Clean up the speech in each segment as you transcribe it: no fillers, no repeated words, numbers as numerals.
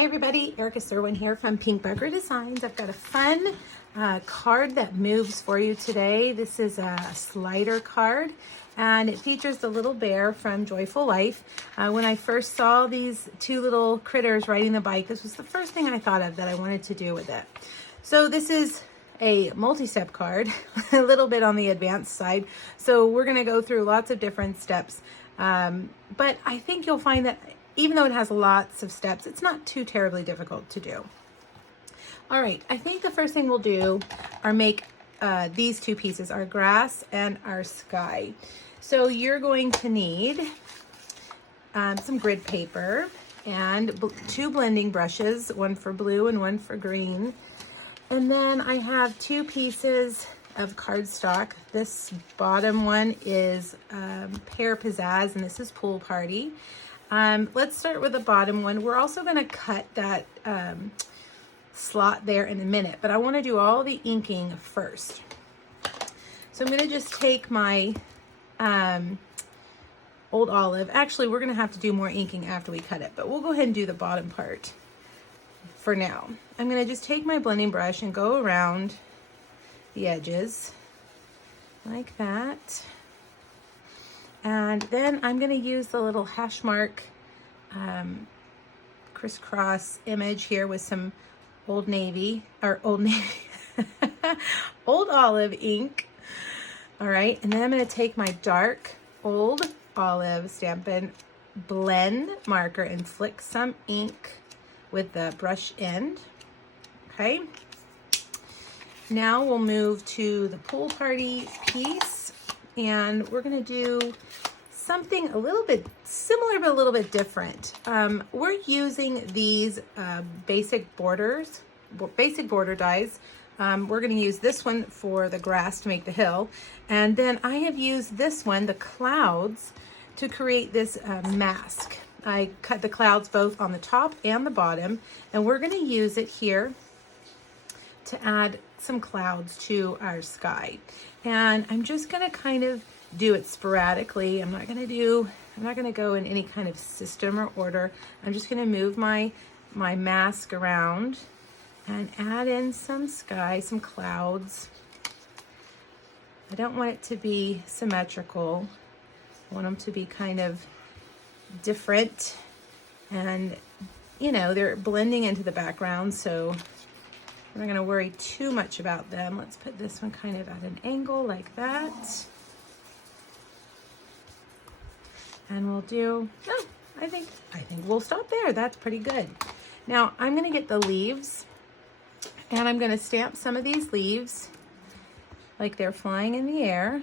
Hey everybody, Erica Serwin here from Pink Bugger Designs. I've got a fun card that moves for you today. This is a slider card and it features the little bear from Joyful Life. When I first saw these two little critters riding the bike, this was the first thing I thought of that I wanted to do with it. So this is a multi-step card, a little bit on the advanced side. So we're gonna go through lots of different steps. But I think you'll find that even though it has lots of steps, it's not too terribly difficult to do. All right, I think the first thing we'll do are make these two pieces, our grass and our sky. So you're going to need some grid paper and two blending brushes, one for blue and one for green. And then I have two pieces of cardstock. This bottom one is Pear Pizzazz and this is Pool Party. Let's start with the bottom one. We're also going to cut that slot there in a minute, but I want to do all the inking first. So I'm going to just take my Old Olive. Actually, we're going to have to do more inking after we cut it, but we'll go ahead and do the bottom part for now. I'm going to just take my blending brush and go around the edges like that. And then I'm going to use the little hash mark crisscross image here with some Old Olive ink. All right, and then I'm going to take my dark Old Olive Stampin' Blend marker and flick some ink with the brush end. Okay. Now we'll move to the Pool Party piece. And we're going to do something a little bit similar, but a little bit different. We're using these basic border dies. We're going to use this one for the grass to make the hill. And then I have used this one, the clouds, to create this mask. I cut the clouds both on the top and the bottom. And we're going to use it here to add some clouds to our sky. And I'm just going to kind of do it sporadically. I'm not going to go in any kind of system or order. I'm just going to move my mask around and add in some sky, some clouds. I don't want it to be symmetrical. I want them to be kind of different and, you know, they're blending into the background, so I'm not going to worry too much about them. Let's put this one kind of at an angle like that. And we'll do, I think we'll stop there. That's pretty good. Now I'm going to get the leaves and I'm going to stamp some of these leaves like they're flying in the air.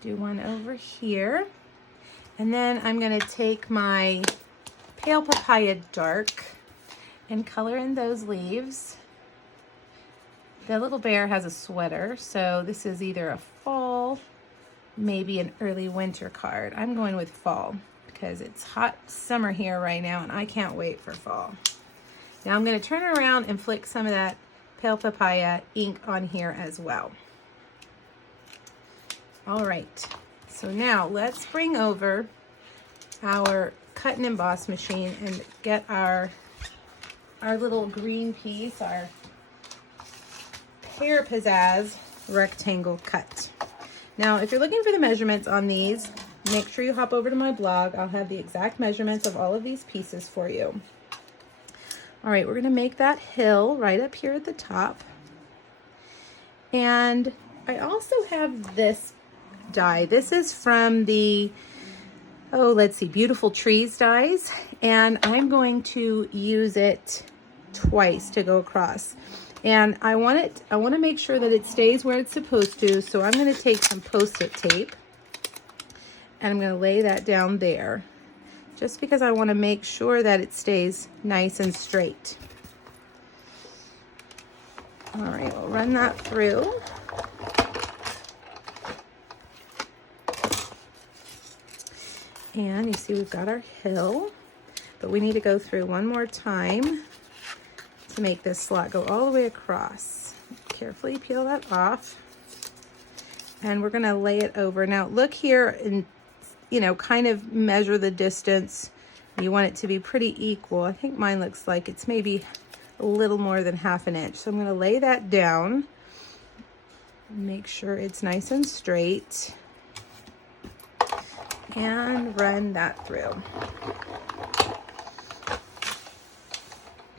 Do one over here. And then I'm going to take my Pale Papaya Dark and color in those leaves. The little bear has a sweater, so this is either a fall, maybe an early winter card. I'm going with fall because it's hot summer here right now and I can't wait for fall. Now I'm going to turn around and flick some of that Pale Papaya ink on here as well. All right, so now let's bring over our cut and emboss machine and get our little green piece, our Pear Pizzazz rectangle cut. Now, if you're looking for the measurements on these, make sure you hop over to my blog. I'll have the exact measurements of all of these pieces for you. All right, we're going to make that hill right up here at the top. And I also have this die. This is from the, let's see, Beautiful Trees dies. And I'm going to use it twice to go across. And I want to make sure that it stays where it's supposed to. So I'm going to take some Post-it tape and I'm going to lay that down there just because I want to make sure that it stays nice and straight. All right, we'll run that through. And you see we've got our hill, but we need to go through one more time to make this slot go all the way across. Carefully peel that off. And we're gonna lay it over. Now look here and, you know, kind of measure the distance You want it to be pretty equal. I think mine looks like it's maybe a little more than 1/2 inch. So I'm gonna lay that down. Make sure it's nice and straight. And run that through.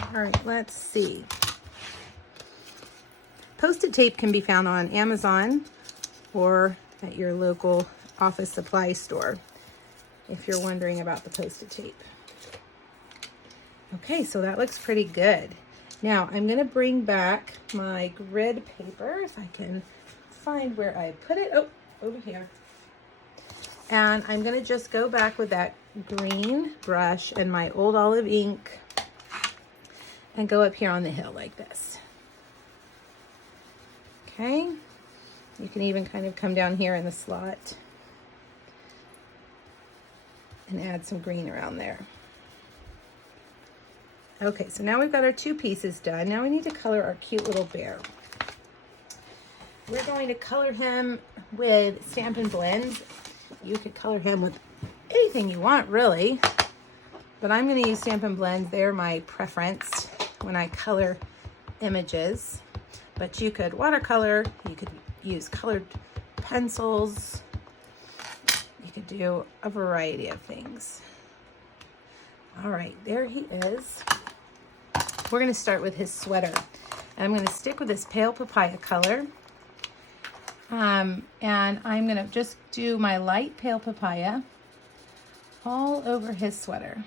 All right, let's see. Post-it tape can be found on Amazon or at your local office supply store if you're wondering about the Post-it tape. Okay, so that looks pretty good. Now I'm gonna bring back my grid paper, if I can find where I put it. Oh, over here. And I'm gonna just go back with that green brush and my Old Olive ink and go up here on the hill like this. Okay, you can even kind of come down here in the slot and add some green around there. Okay, so now we've got our 2 pieces done. Now we need to color our cute little bear. We're going to color him with Stampin' Blends. You could color him with anything you want, really, but I'm going to use Stampin' Blends. They're my preference when I color images, but you could watercolor, you could use colored pencils, you could do a variety of things. All right, there he is. We're going to start with his sweater. And I'm going to stick with this Pale Papaya color. And I'm going to just do my light Pale Papaya all over his sweater. I'm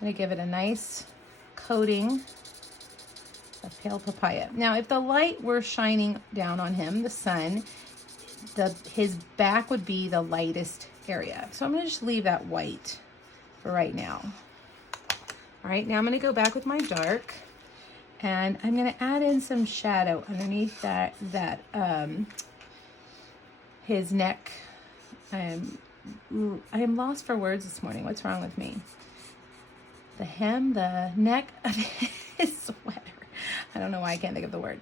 going to give it a nice coating of Pale Papaya. Now, if the light were shining down on him, the sun, his back would be the lightest area. So I'm going to just leave that white for right now. All right, now I'm going to go back with my dark, and I'm going to add in some shadow underneath his neck. I am lost for words this morning. What's wrong with me? The hem, the neck of his sweater. I don't know why I can't think of the word.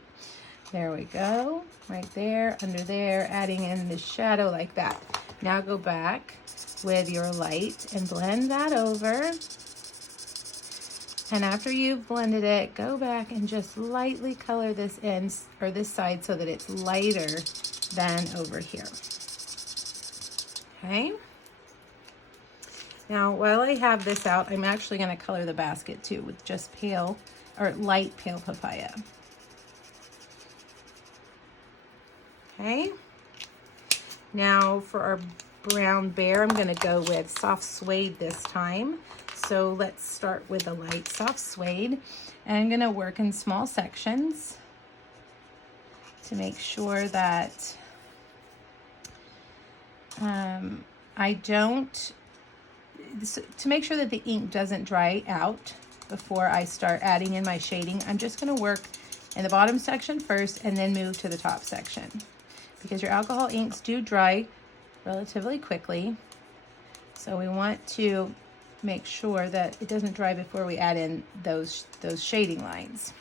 There we go, right there, under there, adding in the shadow like that. Now go back with your light and blend that over. And after you've blended it, go back and just lightly color this in, or this side, so that it's lighter than over here. Okay. Now, while I have this out, I'm actually going to color the basket too with just pale or light Pale Papaya. Okay. Now for our brown bear, I'm going to go with soft suede this time. So let's start with the light soft suede, and I'm going to work in small sections to make sure that to make sure that the ink doesn't dry out before I start adding in my shading. I'm just going to work in the bottom section first and then move to the top section, because your alcohol inks do dry relatively quickly. So we want to make sure that it doesn't dry before we add in those shading lines.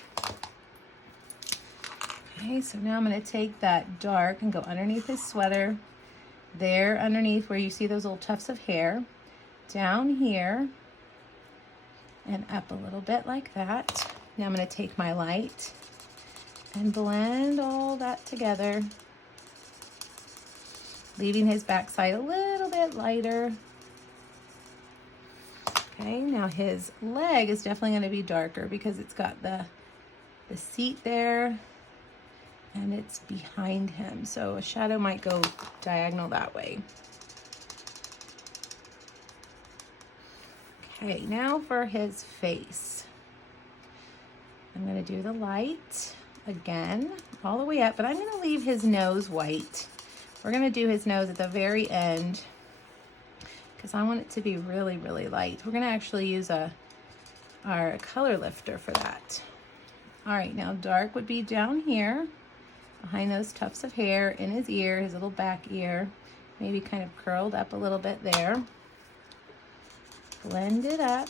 Okay, so now I'm going to take that dark and go underneath his sweater, there underneath where you see those little tufts of hair, down here, and up a little bit like that. Now I'm going to take my light and blend all that together, leaving his backside a little bit lighter. Okay, now his leg is definitely going to be darker because it's got the seat there and it's behind him. So a shadow might go diagonal that way. Okay, now for his face. I'm going to do the light again all the way up, but I'm going to leave his nose white. We're going to do his nose at the very end because I want it to be really, really light. We're going to actually use our color lifter for that. All right, now dark would be down here behind those tufts of hair, in his ear, his little back ear, maybe kind of curled up a little bit there. Blend it up.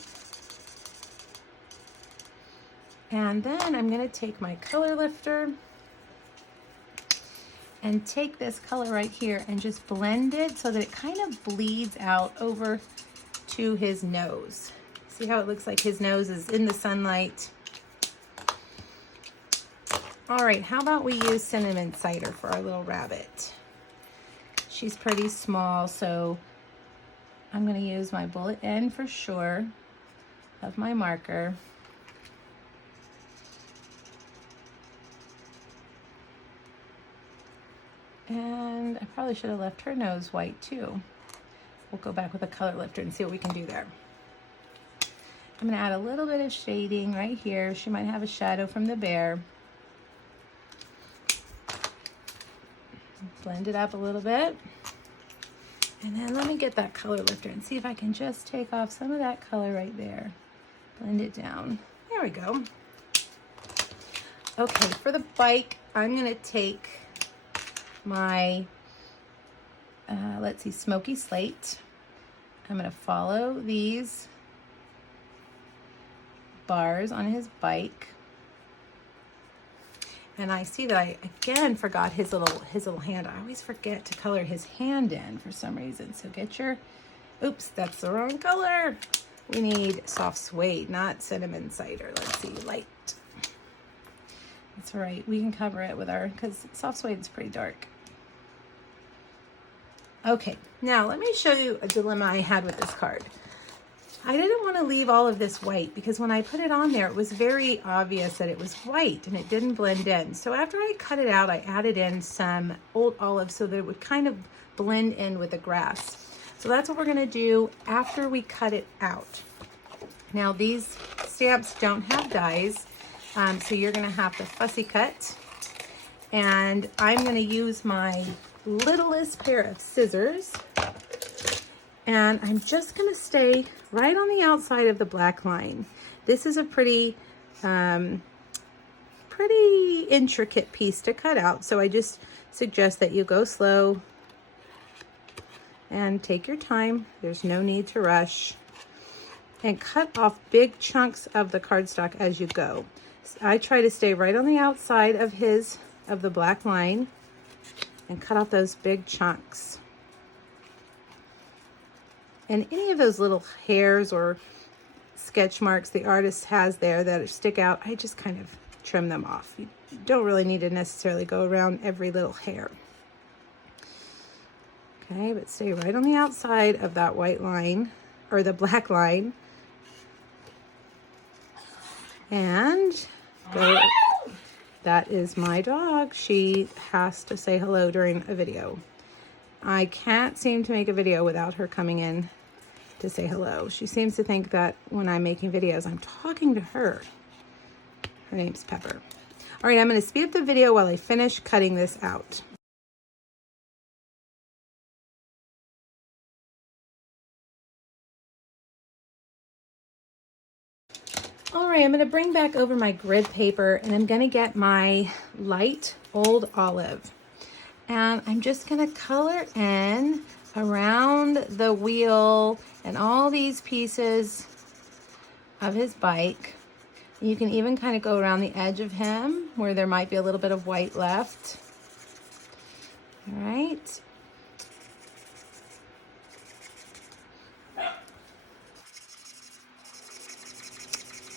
And then I'm going to take my color lifter and take this color right here and just blend it so that it kind of bleeds out over to his nose. See how it looks like his nose is in the sunlight? All right, how about we use cinnamon cider for our little rabbit? She's pretty small, so I'm gonna use my bullet end for sure of my marker. And I probably should have left her nose white too. We'll go back with a color lifter and see what we can do there. I'm gonna add a little bit of shading right here. She might have a shadow from the bear. Blend it up a little bit. And then let me get that color lifter and see if I can just take off some of that color right there. Blend it down. There we go. Okay, for the bike, I'm gonna take my, let's see, smoky slate. I'm gonna follow these bars on his bike. And I see that I again forgot his little hand. I always forget to color his hand in for some reason. So get your, oops, that's the wrong color. We need soft suede, not cinnamon cider. Let's see, light. That's all right. We can cover it with our, because soft suede is pretty dark. Okay, now let me show you a dilemma I had with this card. I didn't want to leave all of this white because when I put it on there, it was very obvious that it was white and it didn't blend in. So after I cut it out, I added in some old olive so that it would kind of blend in with the grass. So that's what we're going to do after we cut it out. Now these stamps don't have dies, so you're going to have to fussy cut. And I'm going to use my littlest pair of scissors. And I'm just gonna stay right on the outside of the black line. This is a pretty intricate piece to cut out. So I just suggest that you go slow and take your time. There's no need to rush. And cut off big chunks of the cardstock as you go. I try to stay right on the outside of the black line and cut off those big chunks. And any of those little hairs or sketch marks the artist has there that stick out, I just kind of trim them off. You don't really need to necessarily go around every little hair. Okay, but stay right on the outside of that white line, or the black line. And go. That is my dog. She has to say hello during a video. I can't seem to make a video without her coming in to say hello. She seems to think that when I'm making videos, I'm talking to her. Her name's Pepper. All right, I'm going to speed up the video while I finish cutting this out. All right, I'm going to bring back over my grid paper and I'm going to get my light old olive. And I'm just going to color in around the wheel and all these pieces of his bike. You can even kind of go around the edge of him where there might be a little bit of white left. All right.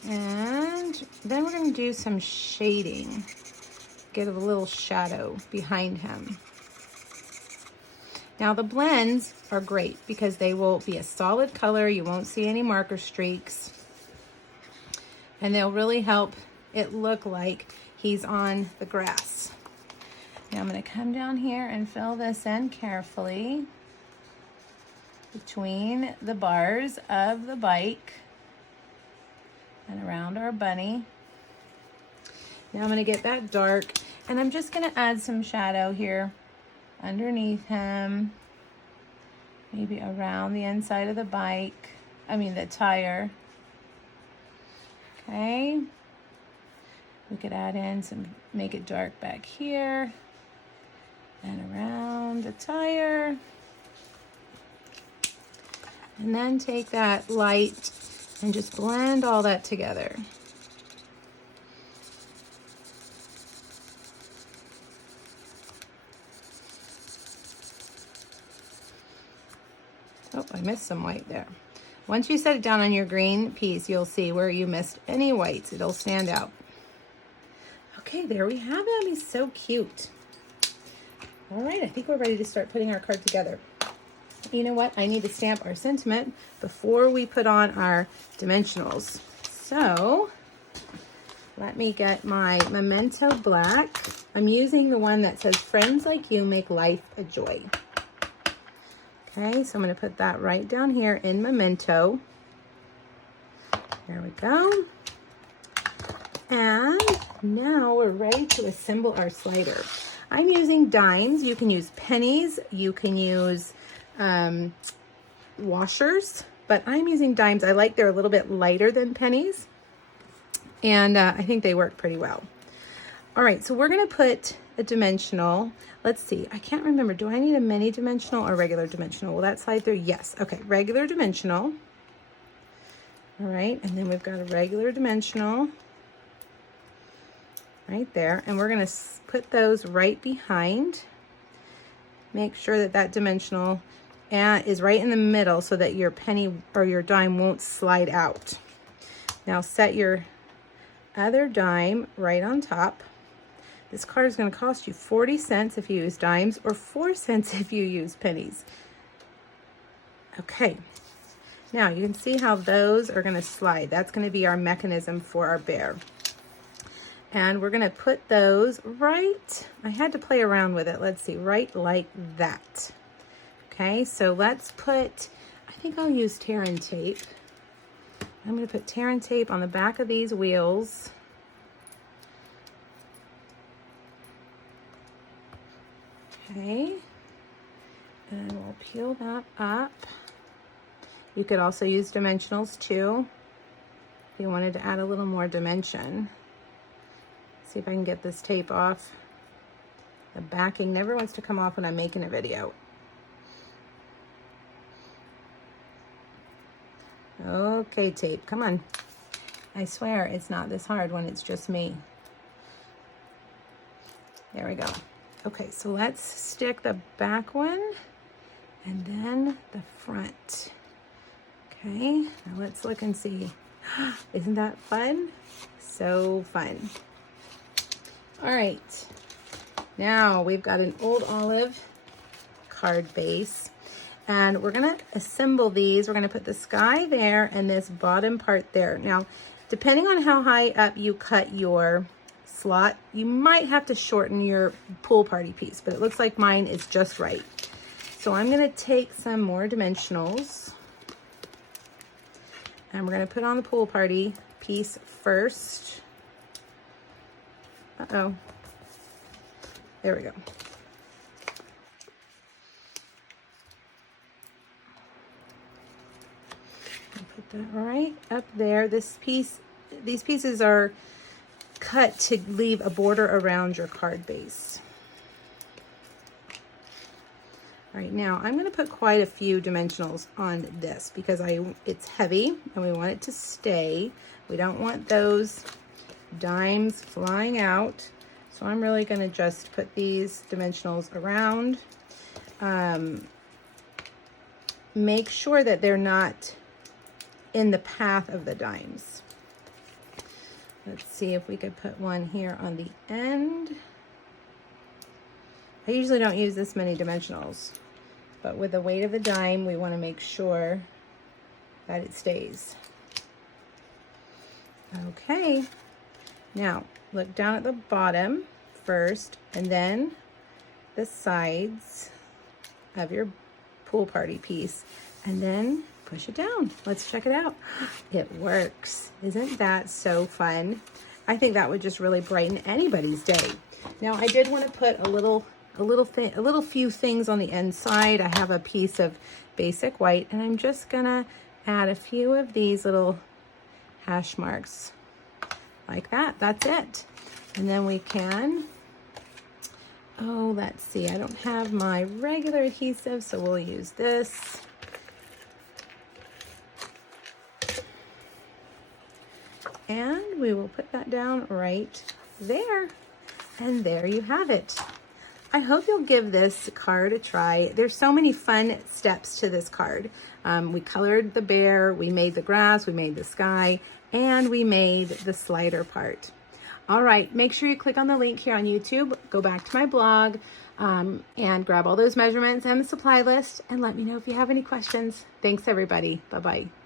And then we're going to do some shading. Get a little shadow behind him. Now the blends are great because they will be a solid color. You won't see any marker streaks. And they'll really help it look like he's on the grass. Now I'm going to come down here and fill this in carefully between the bars of the bike and around our bunny. Now I'm going to get that dark and I'm just going to add some shadow here underneath him, maybe around the inside of the bike, the tire. Okay, we could add in some, make it dark back here and around the tire. And then take that light and just blend all that together. Oh, I missed some white there. Once you set it down on your green piece, you'll see where you missed any whites. It'll stand out. Okay, there we have him. He's so cute. All right, I think we're ready to start putting our card together. You know what? I need to stamp our sentiment before we put on our dimensionals. So let me get my Memento Black. I'm using the one that says, "Friends like you make life a joy." Okay, so I'm going to put that right down here in Memento. There we go. And now we're ready to assemble our slider. I'm using dimes. You can use pennies. You can use washers, but I'm using dimes. I like they're a little bit lighter than pennies, and I think they work pretty well. All right, so we're going to put a dimensional. Let's see. I can't remember. Do I need a mini dimensional or regular dimensional? Will that slide through? Yes. Okay, regular dimensional. All right, and then we've got a regular dimensional right there, and we're going to put those right behind. Make sure that that dimensional is right in the middle so that your penny or your dime won't slide out. Now set your other dime right on top. This card is going to cost you 40 cents if you use dimes or 4 cents if you use pennies. Okay, now you can see how those are going to slide. That's going to be our mechanism for our bear. And we're going to put those right, I had to play around with it. Let's see, right like that. Okay, so let's put, I think I'll use tear and tape. I'm going to put tear and tape on the back of these wheels. Okay, and we'll peel that up. You could also use dimensionals too, if you wanted to add a little more dimension. See if I can get this tape off. The backing never wants to come off when I'm making a video. Okay, tape, come on. I swear it's not this hard when it's just me. There we go. Okay, so let's stick the back one and then the front. Okay, now let's look and see. Isn't that fun? So fun. All right, now we've got an Old Olive card base, and we're gonna assemble these. We're gonna put the sky there and this bottom part there. Now, depending on how high up you cut your slot, you might have to shorten your pool party piece, but it looks like mine is just right. So I'm gonna take some more dimensionals, and we're gonna put on the pool party piece first. Uh-oh. There we go. Put that right up there. These pieces are cut to leave a border around your card base. All right, now I'm going to put quite a few dimensionals on this because it's heavy and we want it to stay. We don't want those dimes flying out. So I'm really going to just put these dimensionals around. Make sure that they're not in the path of the dimes. Let's see if we could put one here on the end. I usually don't use this many dimensionals, but with the weight of the dime, we want to make sure that it stays. Okay, now look down at the bottom first, and then the sides of your pool party piece, and then push it down. Let's check it out. It works. Isn't that so fun? I think that would just really brighten anybody's day. Now, I did want to put a little few things on the inside. I have a piece of basic white, and I'm just gonna add a few of these little hash marks like that. That's it. And then we can, oh, let's see, I don't have my regular adhesive, so we'll use this. And we will put that down right there. And there you have it. I hope you'll give this card a try. There's so many fun steps to this card. We colored the bear, we made the grass, we made the sky, and we made the slider part. All right, make sure you click on the link here on YouTube, go back to my blog, and grab all those measurements and the supply list, and let me know if you have any questions. Thanks, everybody. Bye-bye.